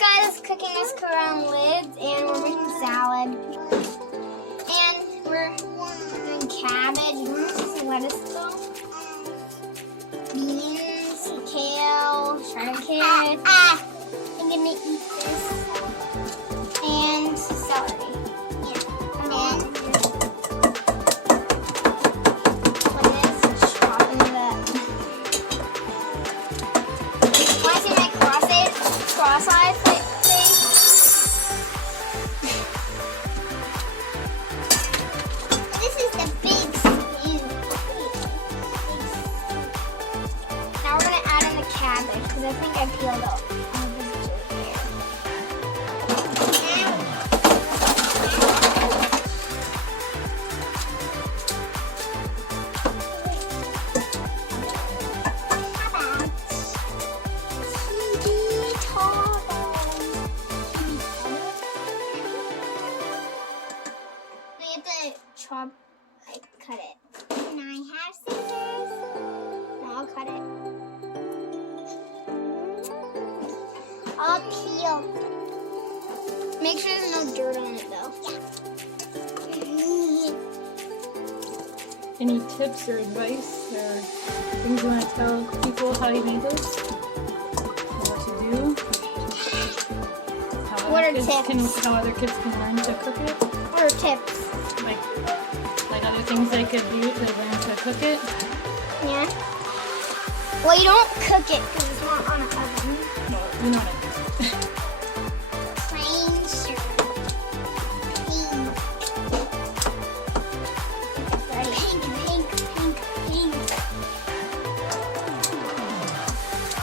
guys, cooking us around lids, and we're making salad. And we're doing cabbage. You want to see lettuce though? Beans, kale, shredded carrots. I'm gonna eat this. And celery. Yeah. And what is chopping the. Want to see my cross-eyed face? This is the big stew. Now we're gonna add in the cabbage because I think I peeled up. Chop, like cut it. Can I have scissors? No, I'll cut it. I'll peel. Make sure there's no dirt on it though. Yeah. Any tips or advice or things you want to tell people how you make this? Or what to do? What are tips? How other kids can learn to cook it? What are tips? Like other things they could do to learn to cook it? Yeah. Well, you don't cook it because it's not on an oven. Well, you know what I mean. Plain sugar. Pink. Ready? Pink.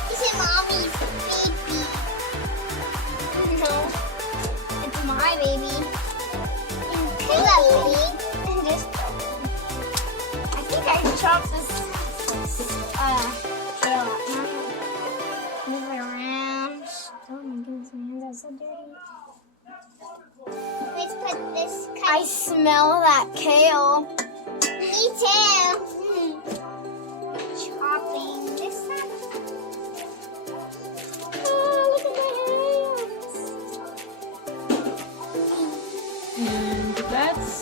This is mommy's baby. No, it's my baby. Hey, baby. I think I chopped this move it around. Oh my goodness, my hands are so dirty. Let's put this I smell that kale. Me too. Chopping this up. Oh, look at my hands. And that's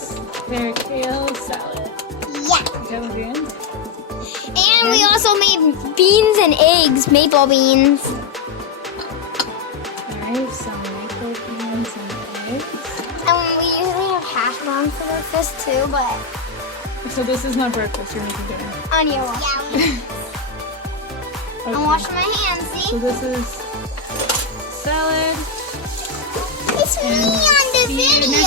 their kale salad. Yeah. Is that what we're doing? And we also made beans and eggs, maple beans. Alright, some maple beans and eggs. And we usually have hash browns for breakfast too, but So this is not breakfast, you're making dinner. on your watch. Okay. I'm washing my hands, see? So this is salad. It's me on the See you video.